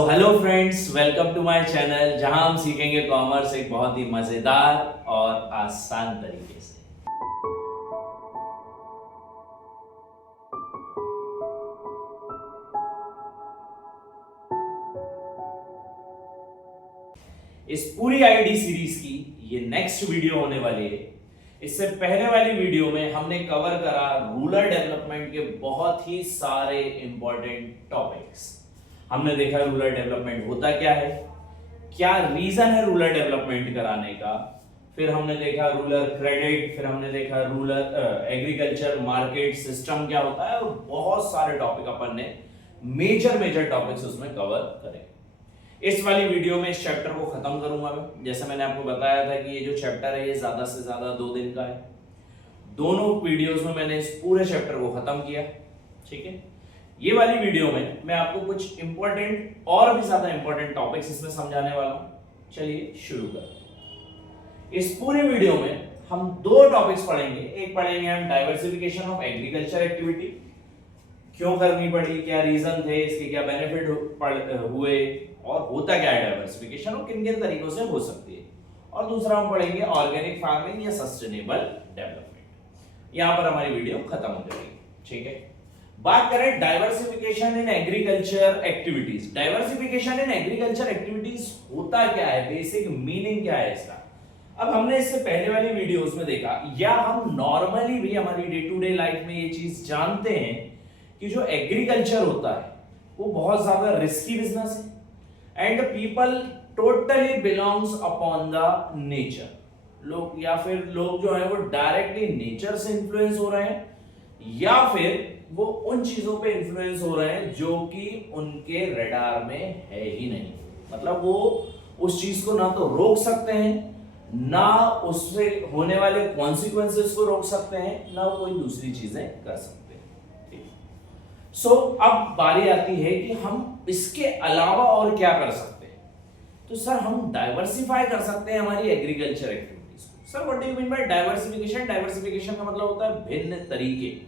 Hello friends, welcome to my channel जहां हम सीखेंगे कॉमर्स एक बहुत ही मजेदार और आसान तरीके से। इस पूरी आईडी सीरीज की ये नेक्स्ट वीडियो होने वाली है। इससे पहले वाली वीडियो में हमने कवर करा रूरल डेवलपमेंट के बहुत ही सारे इंपॉर्टेंट टॉपिक्स। हमने देखा रूरल डेवलपमेंट होता क्या है, क्या रीजन है रूरल डेवलपमेंट कराने का, फिर हमने देखा रूरल क्रेडिट, फिर हमने देखा रूरल एग्रीकल्चर मार्केट सिस्टम क्या होता है, और बहुत सारे टॉपिक अपन ने मेजर टॉपिक्स उसमें कवर करे। इस वाली वीडियो में इस चैप्टर को खत्म करूंगा मैं। जैसे मैंने आपको बताया था कि ये जो चैप्टर है ये ज्यादा से ज्यादा 2 दिन का है। दोनों वीडियोस में मैंने इस पूरे चैप्टर को खत्म किया, ठीक है। ये वाली वीडियो में मैं आपको कुछ इंपॉर्टेंट और भी ज्यादा इंपॉर्टेंट टॉपिक्स इसमें समझाने वाला हूं। चलिए शुरू करते हैं। इस पूरे वीडियो में हम 2 टॉपिक्स पढ़ेंगे। एक पढ़ेंगे हम डाइवर्सिफिकेशन ऑफ एग्रीकल्चर एक्टिविटी, क्यों करनी पड़ी, क्या रीजन थे, इसके क्या बेनिफिट हुए, और होता क्या है डाइवर्सिफिकेशन और किन किन तरीकों से हो सकती है। और दूसरा हम पढ़ेंगे ऑर्गेनिक फार्मिंग या सस्टेनेबल डेवलपमेंट। यहां पर हमारी वीडियो खत्म हो जाएगी, ठीक है। बात करें diversification in agriculture activities. Diversification in agriculture activities होता क्या है, बेसिक मीनिंग क्या है इसका। अब हमने इससे पहले वाली वीडियोस में देखा, या हम नॉर्मली भी हमारी डे टू डे लाइफ में ये चीज जानते हैं कि जो एग्रीकल्चर होता है वो बहुत ज्यादा रिस्की बिजनेस है and people totally belongs upon the nature. लोग या फिर लोग जो है वो डायरेक्टली नेचर से इन्फ्लुएंस हो रहे हैं, या फिर वो उन चीजों पे इन्फ्लुएंस हो रहे हैं जो कि उनके रडार में है ही नहीं। मतलब वो उस चीज को ना तो रोक सकते हैं, ना उससे होने वाले कॉन्सिक्वेंसेस को रोक सकते हैं, ना कोई दूसरी चीजें कर सकते हैं। सो अब बारी आती है कि हम इसके अलावा और क्या कर सकते हैं। तो सर हम डाइवर्सिफाई कर सकते हैं हमारी एग्रीकल्चर एक्टिविटीज को। Sir what do you mean by diversification? Diversification का मतलब होता है भिन्न तरीके,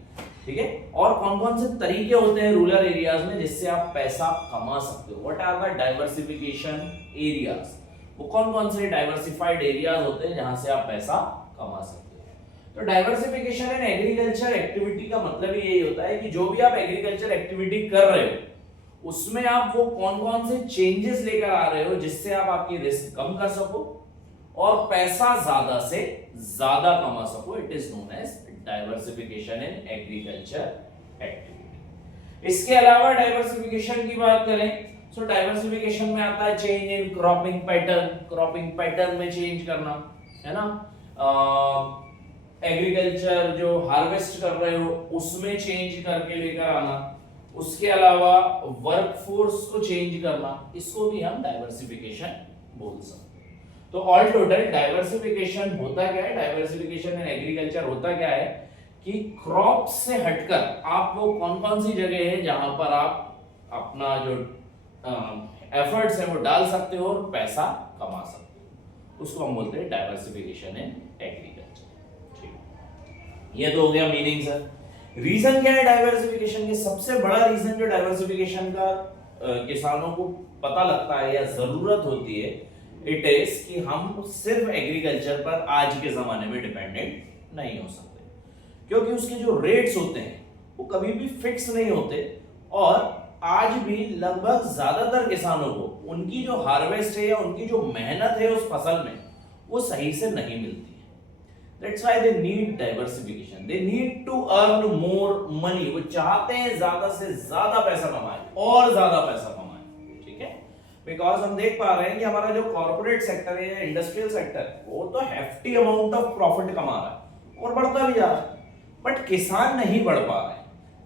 ठीक है। और कौन कौन से तरीके होते हैं रूरल एरियाज में जिससे आप पैसा कमा सकते हो। What are the diversification areas? वो कौन कौन से डाइवर्सिफाइड एरियाज होते हैं जहां से आप पैसा कमा सकते हो। तो डाइवर्सिफिकेशन इन एग्रीकल्चर एक्टिविटी का मतलब यही होता है कि जो भी आप एग्रीकल्चर एक्टिविटी कर रहे हो उसमें आप वो कौन कौन से चेंजेस लेकर आ रहे हो जिससे आप आपकी रिस्क कम कर सको और पैसा ज्यादा से ज्यादा कमा सको। It is known as diversification in agriculture activity. इसके अलावा डाइवर्सिफिकेशन की बात करें सो डाइवर्सिफिकेशन में आता है change in cropping pattern. Cropping pattern में चेंज करना, है ना। एग्रीकल्चर जो हार्वेस्ट कर रहे हो उसमें चेंज करके लेकर आना। उसके अलावा वर्कफोर्स को चेंज करना, इसको भी हम डाइवर्सिफिकेशन बोल सकते हैं। तो ऑल टोटल डाइवर्सिफिकेशन होता क्या है? डाइवर्सिफिकेशन इन एग्रीकल्चर होता क्या है कि क्रॉप से हटकर आप वो कौन कौन सी जगह है जहां पर आप अपना जो एफर्ट्स है वो डाल सकते हो और पैसा कमा सकते हो, उसको हम बोलते हैं डाइवर्सिफिकेशन इन एग्रीकल्चर। ठीक, ये तो हो गया मीनिंग। सर रीजन क्या है डाइवर्सिफिकेशन के? सबसे बड़ा रीजन जो डाइवर्सिफिकेशन का किसानों को पता लगता है या जरूरत होती है, इट इज कि हम सिर्फ एग्रीकल्चर पर आज के जमाने में डिपेंडेंट नहीं हो सकते, क्योंकि उसके जो रेट्स होते हैं वो कभी भी फिक्स नहीं होते और आज भी लगभग ज्यादातर किसानों को उनकी जो हार्वेस्ट है या उनकी जो मेहनत है उस फसल में वो सही से नहीं मिलती है। That's why they need diversification. They need to earn more money. वो चाहते हैं ज्यादा से ज्यादा पैसा कमाएं और ज्यादा पैसा कमाएं, ठीक है। बिकॉज हम देख पा रहे हैं कि हमारा जो कॉर्पोरेट सेक्टर है या इंडस्ट्रियल सेक्टर वो तो हेफ्टी अमाउंट ऑफ प्रॉफिट कमा रहा है और बढ़ता भी जा रहा है, बट किसान नहीं बढ़ पा रहे हैं।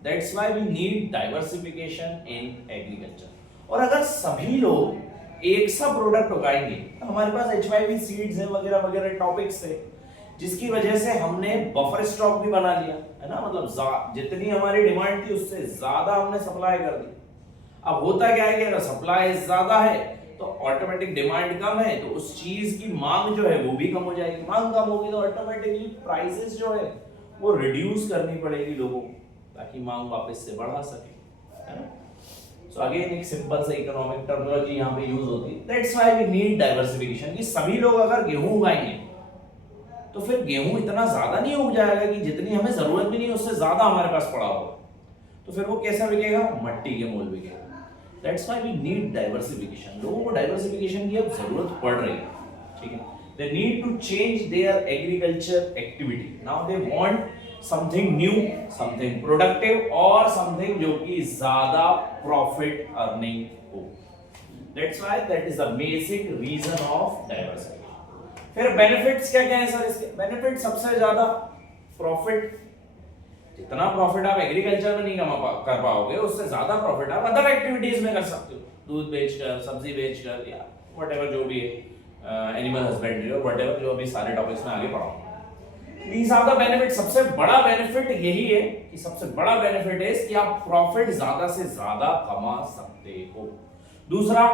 That's why we need diversification in agriculture. और अगर सभी लोग एक सा प्रोडक्ट उगाएंगे तो हमारे पास HYV सीड्स है वगैरह वगैरह टॉपिक्स है, जिसकी वजह से हमने बफर स्टॉक भी बना लिया है ना। मतलब जितनी हमारी डिमांड थी उससे ज्यादा हमने सप्लाई कर दी। अब होता क्या है कि अगर सप्लाई ज्यादा है तो ऑटोमेटिक डिमांड कम है, तो उस चीज की मांग जो है वो भी कम हो जाएगी। मांग कम होगी तो ऑटोमेटिकली प्राइसेस जो है वो रिड्यूस करनी पड़ेगी लोगों को, ताकि मांग वापस से बढ़ा सके, है ना। सो अगेन एक सिंपल सा इकोनॉमिक टर्मिनोलॉजी यहाँ पे यूज होती है। That's why we need diversification, कि सभी लोग अगर गेहूं उगाएंगे तो फिर गेहूं इतना ज्यादा नहीं उग जाएगा कि जितनी हमें जरूरत भी नहीं उससे ज्यादा हमारे पास पड़ा होगा, तो फिर वो कैसा बिकेगा, मट्टी के मोल बिकेगा। That's why we need diversification. लोगों को डाइवर्सिफिकेशन की अब जरूरत पड़ रही है, ठीक है। They need to change their agriculture activity, now they want something new, something productive और समथिंग जो कि ज्यादा प्रॉफिट अर्निंग हो। That's why that is the basic reason of diversification. फिर बेनिफिट्स क्या क्या है सर इसके? बेनिफिट सबसे ज्यादा प्रॉफिट, जितना प्रॉफिट आप एग्रीकल्चर में नहीं कर पाओगे उससे ज्यादा प्रॉफिट आप अदर एक्टिविटीज में कर सकते हो, दूध बेचकर, सब्जी बेचकर, या व्हाटएवर जो भी है, एनिमल हस्बेंड्री और व्हाटएवर जो अभी सारे टॉपिक्स में आगे पढ़ाऊंगा। These are the benefits। सबसे बड़ा बेनिफिट यही है कि सबसे बड़ा बेनिफिट है कि आप प्रॉफिट ज्यादा से ज्यादा कमा सकते हो। दूसरा,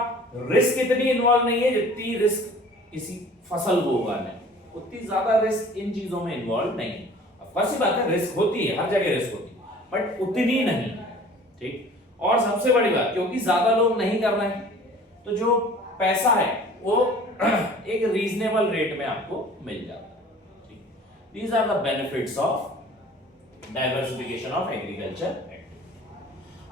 रिस्क इतनी इन्वॉल्व नहीं है जितनी रिस्क किसी फसल को उगाने, उतनी ज्यादा रिस्क इन चीजों में इन्वॉल्व नहीं है। बस बात है, रिस्क होती है, हर जगह रिस्क होती है, बट उतनी नहीं, ठीक। और सबसे बड़ी बात, क्योंकि ज्यादा लोग नहीं कर रहे हैं तो जो पैसा है वो एक रीजनेबल रेट में आपको मिल जाता है। These are the benefits of diversification of agriculture activity।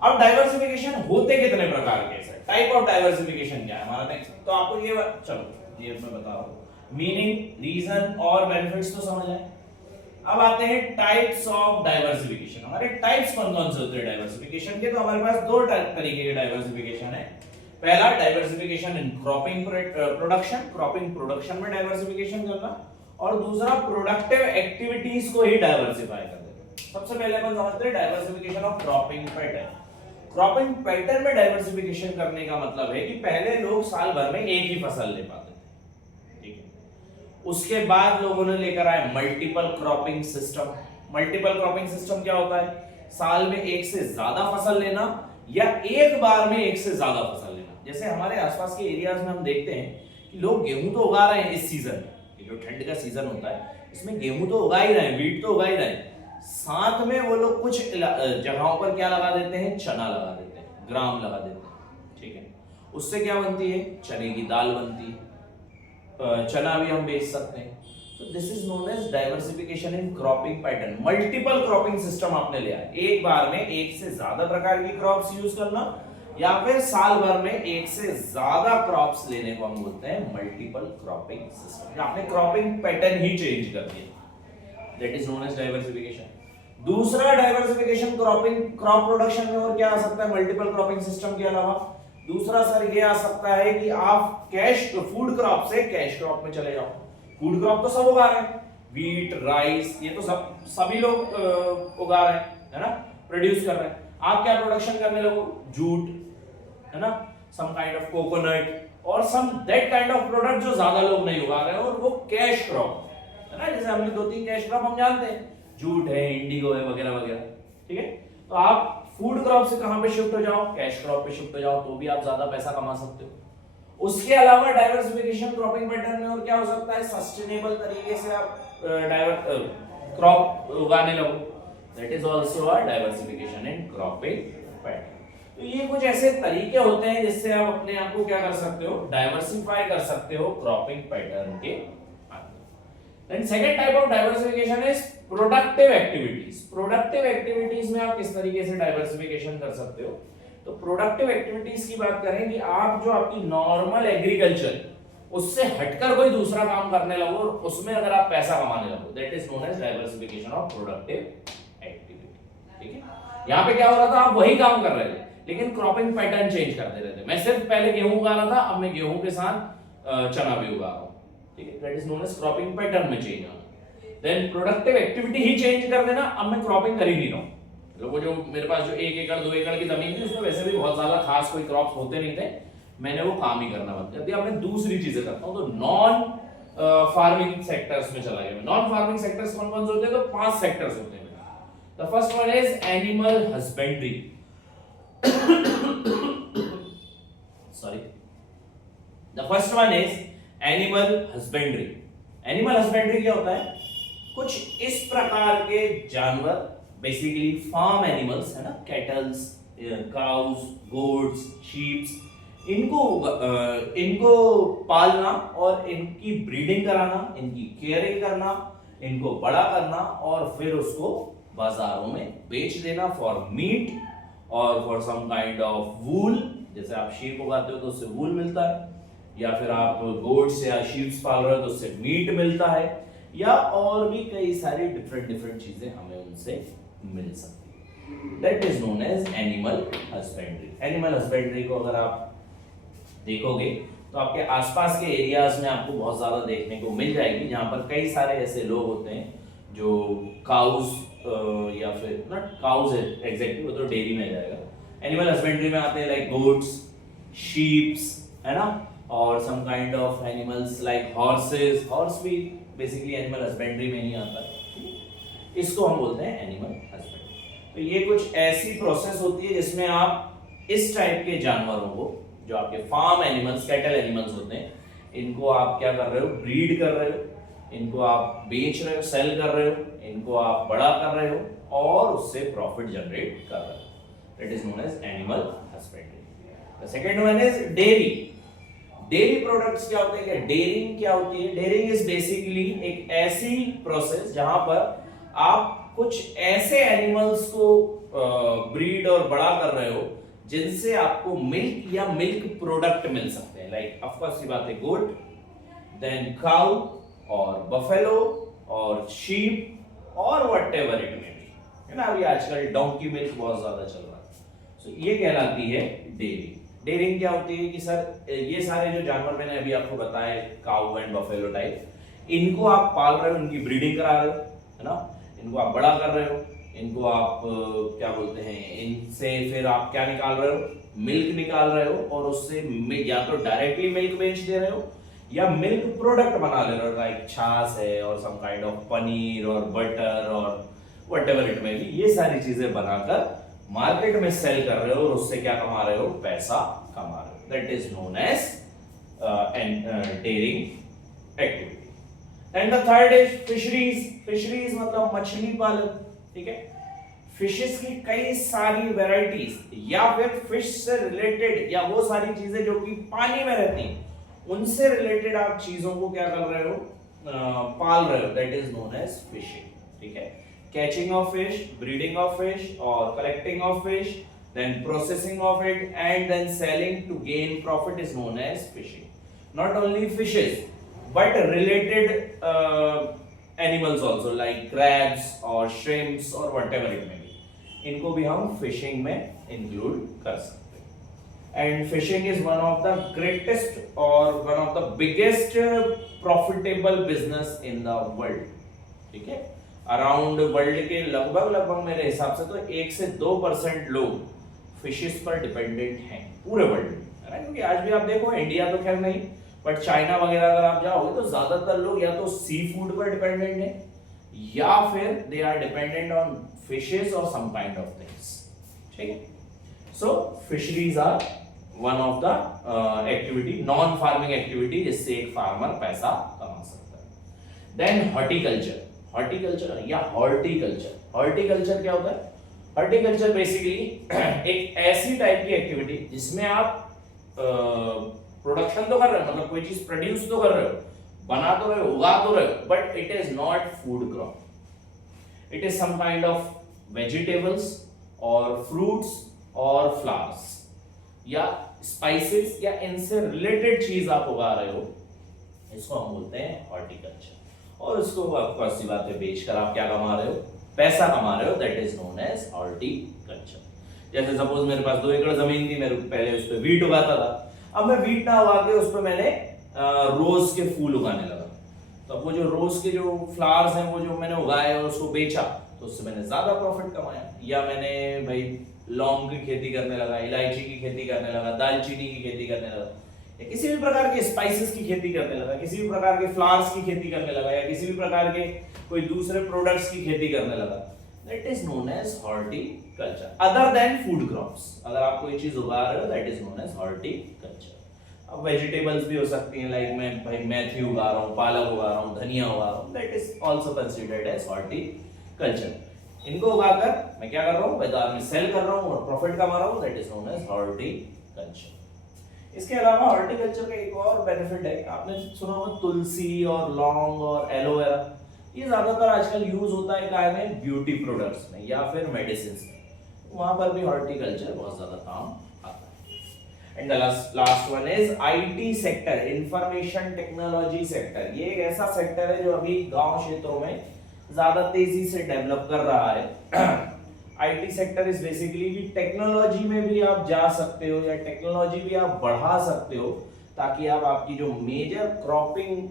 अब डाइवर्सिफिकेशन होते कितने प्रकार के हैं? टाइप ऑफ डाइवर्सिफिकेशन क्या है हमारा नेक्स्ट, तो आपको ये चलो ये मैं बता रहा हूं। मीनिंग, रीजन और बेनिफिट्स तो समझ आए। अब आते हैं टाइप्स ऑफ डाइवर्सिफिकेशन। हमारे टाइप्स कौन कौन से होते हैं डाइवर्सिफिकेशन के? तो हमारे पास दो तरीके के डाइवर्सिफिकेशन है। पहला, diversification in cropping production, cropping production में डाइवर्सिफिकेशन करना, और दूसरा प्रोडक्टिव एक्टिविटीज को ही डाइवर्सिफाई कर देते हैं। सबसे पहले अपन समझते हैं diversification of cropping pattern. Cropping pattern में डाइवर्सिफिकेशन करने का मतलब है कि पहले लोग साल भर में एक ही फसल ले पाते थे, ठीक है। उसके बाद लोगों ने लेकर आए multiple cropping system. Multiple cropping system क्या होता है? साल में एक से ज्यादा फसल लेना या एक बार में एक से ज्यादा फसल लेना। जैसे हमारे आसपास के एरियाज में हम देखते हैं कि लोग गेहूं तो उगा रहे हैं इस सीजन, जो ठंड का सीजन होता है इसमें गेहूं तो उगा ही रहे हैं, वीट तो उगा ही रहे हैं, साथ में वो लोग कुछ जगहों पर क्या लगा देते हैं, चना लगा देते हैं, ग्राम लगा देते हैं, ठीक है। उससे क्या बनती है? चने की दाल बनती है, चना भी हम बेच सकते हैं। तो this is known as diversification in cropping pattern. Multiple cropping system आपने लिया, एक बार में एक से ज्यादा प्रकार की क्रॉप्स यूज करना, या फिर साल भर में एक से ज्यादा क्रॉप्स लेने को हम बोलते हैं मल्टीपल क्रॉपिंग सिस्टम। आपने क्रॉपिंग पैटर्न ही चेंज कर दिया, that is known as diversification. दूसरा डाइवर्सिफिकेशन क्रॉप प्रोडक्शन में और क्या आ सकता है मल्टीपल क्रॉपिंग सिस्टम के अलावा? दूसरा सर ये आ सकता है कि आप कैश फूड क्रॉप से कैश क्रॉप में चले जाओ। फूड क्रॉप तो सब उगा रहे हैं, वीट, राइस, ये तो सभी लोग उगा रहे हैं, है ना, प्रोड्यूस कर रहे हैं। आप क्या प्रोडक्शन करने लगो? जूट, है ना, सम काइंड ऑफ कोकोनट और सम दैट काइंड ऑफ प्रोडक्ट जो ज्यादा लोग नहीं उगा रहे हैं, और वो कैश क्रॉप है ना। जैसे हमने दो तीन कैश क्रॉप हम जानते हैं, जूट है, इंडिगो है, वगैरह वगैरह, ठीक है। तो आप फूड क्रॉप से कहां पे शिफ्ट हो जाओ? कैश क्रॉप पे शिफ्ट हो जाओ, तो भी आप ज्यादा पैसा कमा सकते हो। उसके अलावा डाइवर्सिफिकेशन क्रॉपिंग पैटर्न में और क्या हो सकता है? सस्टेनेबल तरीके से आप क्रॉप उगाने लगो, that is also a diversification in cropping pattern. तो ये कुछ ऐसे तरीके होते हैं जिससे आप अपने आप को क्या कर सकते हो? डाइवर्सिफाई कर सकते हो क्रॉपिंग पैटर्न के। Then second type of diversification is productive activities. Productive activities में आप किस तरीके से डाइवर्सिफिकेशन कर सकते हो? तो प्रोडक्टिव एक्टिविटीज की बात करें कि आप जो आपकी नॉर्मल एग्रीकल्चर उससे हटकर कोई दूसरा काम करने लगो और उसमें अगर आप पैसा कमाने लगो, that is known as diversification of productive activity, ठीक है। यहाँ पे क्या हो रहा था? आप वही काम कर रहे थे लेकिन क्रॉपिंग पैटर्न चेंज करते रहते। मैं सिर्फ पहले गेहूं उगा रहा था, अब मैं गेहूं के साथ चना भी उगा रहा हूं, ठीक है। That is known as cropping pattern में चेंज आना। देन प्रोडक्टिव एक्टिविटी ही चेंज कर देना, अब मैं क्रॉपिंग कर ही नहीं रहा हूं। वो जो मेरे पास जो 1 एकड़ 2 एकड़ की जमीन थी उसमें वैसे भी बहुत ज्यादा खास कोई क्रॉप्स होते नहीं थे, मैंने वो काम ही करना बंद कर दिया। अब मैं दूसरी चीजें करता हूं, तो नॉन फार्मिंग सेक्टर्स में चला गया। नॉन फार्मिंग सेक्टर्स कौन कौन से होते हैं? तो 5 सेक्टर्स होते हैं। The first one is animal husbandry. Sorry, the first one is animal husbandry. Animal husbandry क्या होता है? कुछ इस प्रकार के जानवर, बेसिकली फार्म एनिमल्स, है ना, कैटल्स काउस, गोट्स, शीप्स, इनको पालना और इनकी ब्रीडिंग कराना, इनकी केयरिंग करना, इनको बड़ा करना और फिर उसको बाजारों में बेच देना फॉर मीट और for some kind of wool. जैसे आप शीप उगाते हो तो उससे वूल मिलता है, या फिर आप गोट्स या शीप्स पाल रहे हो तो उससे मीट मिलता है, या और भी कई सारी डिफरेंट चीजें हमें उनसे मिल सकती है। That is known as animal husbandry. Animal husbandry को अगर आप देखोगे तो आपके आसपास के एरियाज में आपको बहुत ज्यादा देखने को मिल जाएगी, जहां पर कई सारे ऐसे लोग होते हैं जो काउस या फिर नॉट काउस है एग्जैक्टली, वो तो डेयरी में जाएगा। एनिमल हस्बेंड्री में आते हैं लाइक गोट्स, शीप्स, है ना, और some kind of animals like horses. Horse भी बेसिकली एनिमल हस्बेंड्री में ही आता है, इसको हम बोलते हैं एनिमल हस्बेंड्री। तो ये कुछ ऐसी प्रोसेस होती है जिसमें आप इस टाइप के जानवरों को, जो आपके फार्म एनिमल्स, कैटल एनिमल्स होते हैं, इनको आप क्या कर रहे हो, ब्रीड कर रहे हो, इनको आप बेच रहे हो, सेल कर रहे हो, इनको आप बड़ा कर रहे हो और उससे प्रॉफिट जनरेट कर रहे हो। That is known as animal husbandry. The second one is dairy. Dairy products क्या होते हैं, डेयरिंग क्या होती है? डेयरिंग इज बेसिकली एक ऐसी प्रोसेस जहां पर आप कुछ ऐसे एनिमल्स को ब्रीड और बड़ा कर रहे हो जिनसे आपको मिल्क या मिल्क प्रोडक्ट मिल सकते हैं। लाइक ऑफ कोर्स ये बात है गोट, देन काउ और बफेलो और शीप और व्हाटएवर इट मे बी, है ना। अभी आजकल डोंकी मिल्क बहुत ज्यादा चल रहा है। सो ये कहलाती है डेयरी। डेयरिंग क्या होती है कि सर ये सारे जो जानवर मैंने अभी आपको बताए, काउ एंड बफेलो टाइप, इनको आप पाल रहे हो, इनकी ब्रीडिंग करा रहे हो, है ना, इनको आप बड़ा कर रहे हो, इनको आप क्या बोलते हैं, इनसे फिर आप क्या निकाल रहे हो, मिल्क निकाल रहे हो, और उससे या तो डायरेक्टली मिल्क बेच दे रहे हो या मिल्क प्रोडक्ट बना ले रहे हो, लाइक छाछ है और सम काइंड ऑफ पनीर और बटर और व्हाटएवर इट मे बी। ये सारी चीजें बनाकर मार्केट में सेल कर रहे हो और उससे क्या कमा रहे हो, पैसा कमा रहे हो। That is known as dairying activity. And the third is fisheries. Fisheries मतलब मछली पालन, ठीक है। फिशेस की कई सारी वैरायटीज या फिर फिश से रिलेटेड या वो सारी चीजें जो कि पानी में रहती हैं, उनसे रिलेटेड आप चीजों को क्या कर रहे हो, पाल रहे हो। That is known as fishing, ठीक है। Catching of fish, breeding of fish और collecting of fish, then processing of it and then selling to gain profit is known as fishing. Not only fishes but related animals also like crabs or shrimps or whatever it may be, इनको भी हम fishing में include कर सकते हैं। And fishing is one of the greatest और one of the biggest profitable business in the world, ठीक है। अराउंड वर्ल्ड के लगभग मेरे हिसाब से तो 1 से 2% लोग फिशेस पर डिपेंडेंट हैं पूरे वर्ल्ड में, है ना। क्योंकि आज भी आप देखो, इंडिया तो खैर नहीं, बट चाइना वगैरह अगर आप जाओगे तो ज्यादातर लोग या तो सी फूड पर डिपेंडेंट हैं या फिर they are dependent on fishes और सम काइंड ऑफ थिंग्स, ठीक है। So fisheries are one of the activity, non farming activity, जिससे एक फार्मर पैसा कमा सकता है। Then horticulture. हॉर्टिकल्चर या हॉर्टिकल्चर, हॉर्टिकल्चर क्या होता है? हॉर्टिकल्चर बेसिकली एक ऐसी टाइप की एक्टिविटी जिसमें आप प्रोडक्शन तो कर रहे हो, मतलब कोई चीज प्रोड्यूस तो कर रहे हो, बना तो रहे हो, उगा तो रहे हो, but it is not food crop. It is some kind of vegetables और फ्रूट्स और फ्लावर्स या स्पाइसेस या इनसे रिलेटेड चीज आप उगा रहे हो, इसको हम बोलते हैं हॉर्टिकल्चर। और इसको आपको अच्छी बात है, बेचकर आप क्या कमा रहे हो, पैसा कमा रहे हो। That is known as horticulture. जैसे सपोज मेरे पास 2 एकड़ जमीन थी, मेरे पहले उस पर वीट उगाता था, अब मैं वीट ना उगा के उस पर मैंने रोज के फूल उगाने लगा। तो अब वो जो रोज के जो फ्लावर्स हैं वो जो मैंने उगाए और उसको बेचा, तो उससे मैंने ज्यादा प्रॉफिट कमाया। या मैंने भाई लौंग की खेती करने लगा, इलायची की खेती करने लगा, दालचीनी की खेती करने लगा, या किसी भी प्रकार के स्पाइसेस की खेती करने लगा, किसी भी प्रकार के फ्लावर्स की खेती करने लगा, या किसी भी प्रकार के कोई दूसरे प्रोडक्ट्स की खेती करने लगा। That is known as horticulture other than food crops. अगर आप कोई चीज उगा रहे हो, that is known as horticulture. अब वेजिटेबल्स भी हो सकती हैं, लाइक मैं भाई मेथी उगा रहा हूँ, पालक उगा रहा हूँ, धनिया उगा रहा हूँ, that is also considered as horticulture. इनको उगाकर मैं क्या कर रहा हूँ, बाजार में सेल कर रहा हूँ और प्रॉफिट कमा रहा हूँ, that is known as horticulture. इसके अलावा हॉर्टिकल्चर का एक और बेनिफिट है, आपने सुना होगा तुलसी और लौंग और एलोवेरा, ये ज्यादातर आजकल यूज होता है काय में, ब्यूटी प्रोडक्ट्स में या फिर मेडिसिन में, वहां पर भी हॉर्टिकल्चर बहुत ज्यादा काम आता है। And the last one is IT sector, information technology sector. ये एक ऐसा सेक्टर है जो अभी गांव क्षेत्रों में ज्यादा तेजी से डेवलप कर रहा है। आईटी सेक्टर इज बेसिकली कि टेक्नोलॉजी में भी आप जा सकते हो या टेक्नोलॉजी भी आप बढ़ा सकते हो, ताकि आप आपकी जो मेजर क्रॉपिंग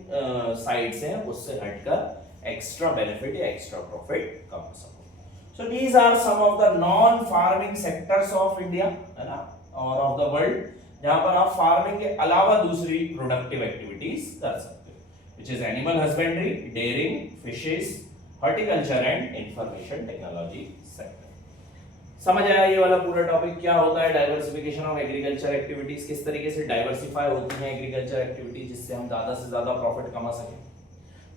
साइट्स हैं उससे हटकर एक्स्ट्रा बेनिफिट या एक्स्ट्रा प्रॉफिट कमा सको। So these are some of the non farming sectors of India, है ना, और ऑफ द वर्ल्ड, जहां पर आप फार्मिंग के अलावा दूसरी प्रोडक्टिव एक्टिविटीज कर सकते हो, which is animal husbandry, dairying, fishes, horticulture and information technology sector. समझ आया ये वाला पूरा टॉपिक क्या होता है, डाइवर्सिफिकेशन ऑफ एग्रीकल्चर एक्टिविटीज, किस तरीके से डाइवर्सिफाई होती हैं एग्रीकल्चर एक्टिविटीज जिससे हम ज्यादा से ज्यादा प्रॉफिट कमा सकें।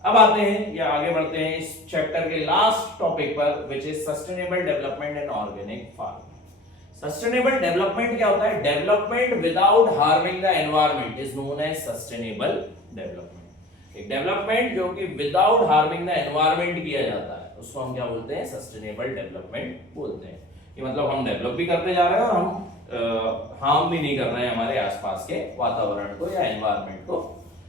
अब आते हैं या आगे बढ़ते हैं इस चैप्टर के लास्ट टॉपिक पर, which is sustainable development and organic farming. Sustainable development क्या होता है, development without harming the environment is known as sustainable development. एक डेवलपमेंट जो कि विदाउट हार्मिंग द एनवायरनमेंट किया जाता है उसको हम क्या बोलते हैं, सस्टेनेबल डेवलपमेंट बोलते हैं। कि मतलब हम डेवलप भी करते जा रहे हैं और हम हार्म भी नहीं कर रहे हैं हमारे आसपास के वातावरण को या एनवायरनमेंट को,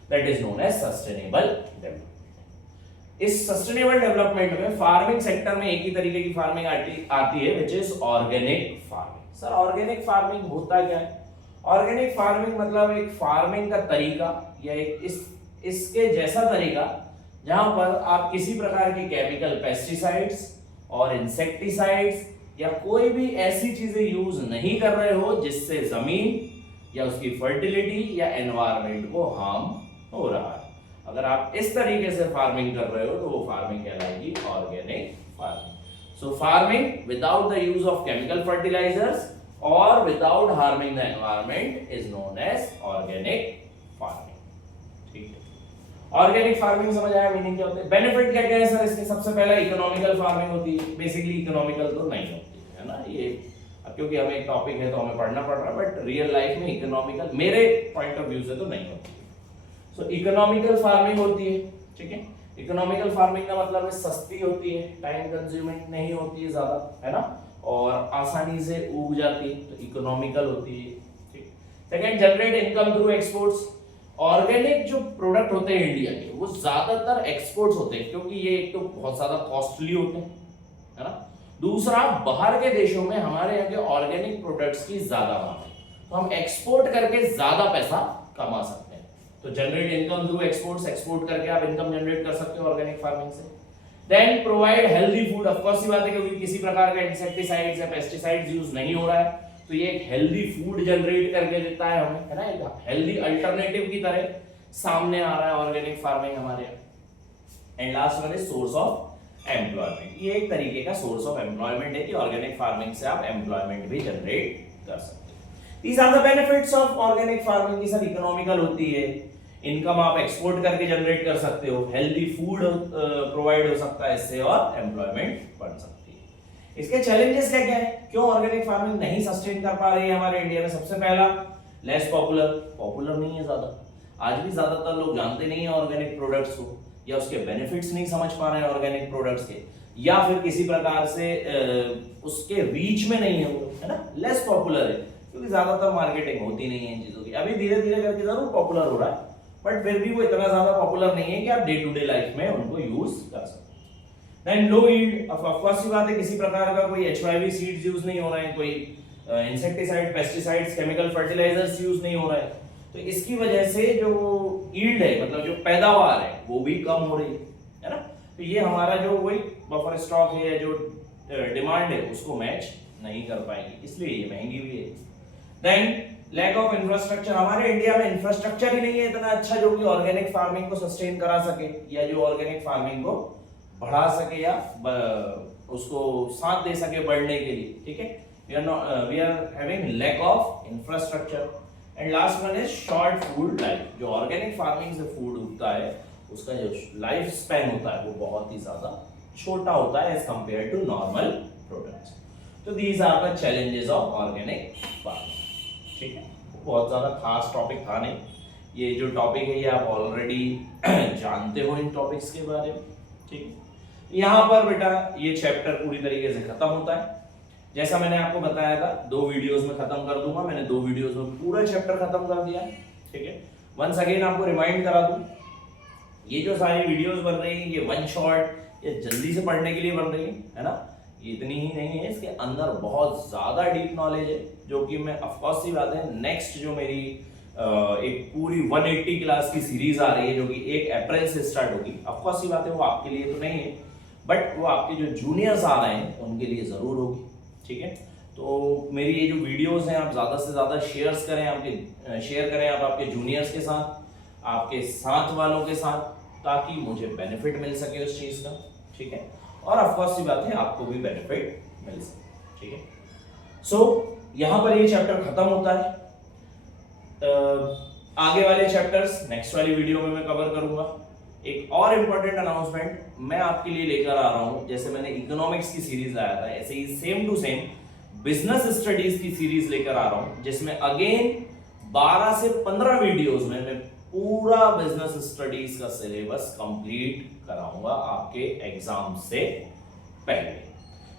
that is known as sustainable development. इस सस्टेनेबल डेवलपमेंट में फार्मिंग सेक्टर में एक ही तरीके की फार्मिंग आती है, which is organic farming. Sir organic farming होता क्या है? ऑर्गेनिक फार्मिंग मतलब एक फार्मिंग का तरीका या एक इसके जैसा तरीका जहां पर आप किसी प्रकार की केमिकल पेस्टिसाइड्स और इंसेक्टिसाइड्स या कोई भी ऐसी चीजें यूज नहीं कर रहे हो जिससे जमीन या उसकी फर्टिलिटी या एनवायरनमेंट को हार्म हो रहा है। अगर आप इस तरीके से फार्मिंग कर रहे हो तो वो फार्मिंग कहलाएगी organic farming. So farming without the use of chemical fertilisers और without harming the environment is known as organic farming. ठीक है, ऑर्गेनिक फार्मिंग समझ आया, मीनिंग क्या होता है, बेनिफिट क्या क्या है सर इसके? सबसे पहला इकोनॉमिकल फार्मिंग होती है, बेसिकली इकोनॉमिकल तो नहीं होती है ना ये, क्योंकि हमें एक टॉपिक है तो हमें पढ़ना पड़ रहा है, बट रियल लाइफ में इकोनॉमिकल मेरे पॉइंट ऑफ व्यू से तो नहीं होती है। सो इकोनॉमिकल फार्मिंग होती है, ठीक है। इकोनॉमिकल फार्मिंग का मतलब है सस्ती होती है, टाइम कंज्यूमिंग नहीं होती है ज्यादा, है ना, और आसानी से उग जाती है, तो इकोनॉमिकल होती है, ठीक। Second, generate income through exports. Organic जो प्रोडक्ट होते हैं इंडिया के वो ज्यादातर एक्सपोर्ट्स होते हैं, क्योंकि ये एक तो बहुत ज्यादा कॉस्टली होते हैं, है ना, दूसरा बाहर के देशों में हमारे यहाँ के ऑर्गेनिक प्रोडक्ट्स की ज्यादा मांग है, तो हम एक्सपोर्ट करके ज्यादा पैसा कमा सकते हैं। तो generate income through exports, export करके आप इनकम जनरेट कर सकते हो ऑर्गेनिक फार्मिंग से। Then provide healthy food, of course ये बात है क्योंकि किसी प्रकार का इंसेक्टिसाइड्स या पेस्टिसाइड्स यूज नहीं हो रहा है, तो ये एक हेल्दी फूड जनरेट करके देता है हमें, है ना, एक हेल्दी अल्टरनेटिव की तरह सामने आ रहा है ऑर्गेनिक फार्मिंग हमारे यहाँ। And last one is source of employment. ये एक तरीके का सोर्स ऑफ एम्प्लॉयमेंट है कि ऑर्गेनिक फार्मिंग से आप एम्प्लॉयमेंट भी जनरेट कर सकते हैं। These are the benefits of organic farming की सर, इकोनॉमिकल होती है, इनकम आप एक्सपोर्ट करके जनरेट कर सकते हो, हेल्दी फूड प्रोवाइड हो सकता है इससे, और एम्प्लॉयमेंट बढ़ सकती है। इसके चैलेंजेस क्या क्या है, क्यों ऑर्गेनिक फार्मिंग नहीं सस्टेन कर पा रही है हमारे इंडिया में? सबसे पहला, लेस पॉपुलर नहीं है ज्यादा, आज भी ज्यादातर लोग जानते नहीं है ऑर्गेनिक प्रोडक्ट्स को, या उसके बेनिफिट्स नहीं समझ पा रहे हैं ऑर्गेनिक प्रोडक्ट्स के, या फिर किसी प्रकार से उसके रीच में नहीं है वो, है ना, लेस पॉपुलर है क्योंकि ज्यादातर मार्केटिंग होती नहीं है इन चीजों की। अभी धीरे धीरे करके जरूर पॉपुलर हो रहा है, बट फिर भी वो इतना ज्यादा पॉपुलर नहीं है कि आप डे टू डे लाइफ में उनको यूज कर सकते। Then low yield, of course ये बात है किसी प्रकार का कोई एचवाईवी सीड्स यूज नहीं हो रहे हैं, कोई insecticide, pesticides, chemical fertilisers use नहीं हो रहे हैं, तो इसकी वजह से जो यील्ड है, मतलब जो पैदावार है, वो भी कम हो रही है ना, तो ये हमारा जो वही बफर स्टॉक है, जो डिमांड है उसको मैच नहीं कर पाएगी, इसलिए ये महंगी भी है। देन लैक ऑफ इंफ्रास्ट्रक्चर, हमारे इंडिया में इंफ्रास्ट्रक्चर ही नहीं है इतना अच्छा जो कि ऑर्गेनिक फार्मिंग को सस्टेन करा सके, या जो ऑर्गेनिक फार्मिंग को बढ़ा सके या उसको साथ दे सके बढ़ने के लिए, ठीक है। We are having lack of infrastructure. And last one is short food life, जो ऑर्गेनिक फार्मिंग से फूड उगता है उसका जो लाइफ स्पैन होता है वो बहुत ही ज्यादा छोटा होता है as compare to normal products. तो these are the challenges of organic farming. ठीक है, बहुत ज्यादा खास टॉपिक था नहीं, ये जो टॉपिक है ये आप ऑलरेडी जानते हो इन टॉपिक्स के बारे में। ठीक है, यहाँ पर बेटा ये चैप्टर पूरी तरीके से खत्म होता है। जैसा मैंने आपको बताया था 2 वीडियोस में खत्म कर दूंगा, मैंने 2 वीडियोस में पूरा चैप्टर खत्म कर दिया। ठीक है, वंस अगेन आपको रिमाइंड करा दूं, ये जो सारी वीडियोस बन रही है ये वन शॉट ये जल्दी से पढ़ने के लिए बन रही है ना, ये इतनी ही नहीं है, इसके अंदर बहुत ज्यादा डीप नॉलेज है जो कि मैं ऑफ कोर्स सी बात है नेक्स्ट जो मेरी एक पूरी 180 क्लास की सीरीज आ रही है जो कि 1 अप्रैल से स्टार्ट होगी, ऑफ कोर्स सी बात है वो आपके लिए तो नहीं है बट वो आपके जो जूनियर्स आ रहे हैं उनके लिए जरूर होगी। ठीक है, तो मेरी ये जो वीडियोस हैं आप ज्यादा से ज्यादा शेयर करें आप आपके जूनियर्स के साथ, आपके साथ वालों के साथ, ताकि मुझे बेनिफिट मिल सके उस चीज का। ठीक है, और ऑफ कोर्स सी बात है आपको भी बेनिफिट मिल सके। ठीक है, सो यहां पर ये चैप्टर खत्म होता है। आगे वाले चैप्टर्स नेक्स्ट वाली वीडियो में मैं कवर करूंगा। एक और इंपॉर्टेंट अनाउंसमेंट मैं आपके लिए लेकर आ रहा हूं, जैसे मैंने इकोनॉमिक्स की सीरीज लाया था ऐसे ही same to same business studies की सीरीज लेकर आ रहा हूं, जिसमें अगेन 12 से 15 वीडियोस में मैं पूरा बिजनेस स्टडीज का सिलेबस कंप्लीट कराऊंगा आपके एग्जाम से पहले।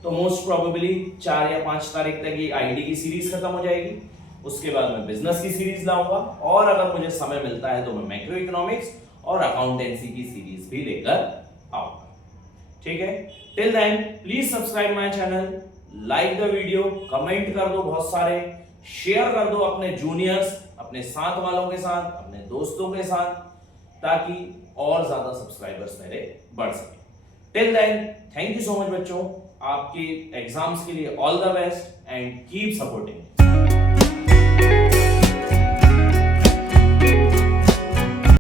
तो मोस्ट प्रोबेबली 4 या 5 तारीख तक ये आईडी की सीरीज खत्म हो जाएगी, उसके बाद मैं बिजनेस की सीरीज लाऊंगा, और अगर मुझे समय मिलता है तो मैं मैक्रो इकोनॉमिक्स और अकाउंटेंसी की सीरीज भी लेकर आऊंगा। ठीक है, till then please subscribe my channel, like the video, comment कर दो बहुत सारे, शेयर कर दो अपने जूनियर्स, अपने साथ वालों के साथ, अपने दोस्तों के साथ, ताकि और ज्यादा सब्सक्राइबर्स मेरे बढ़ सके। Till then thank you so much बच्चों, आपके एग्जाम्स के लिए all the best and keep supporting.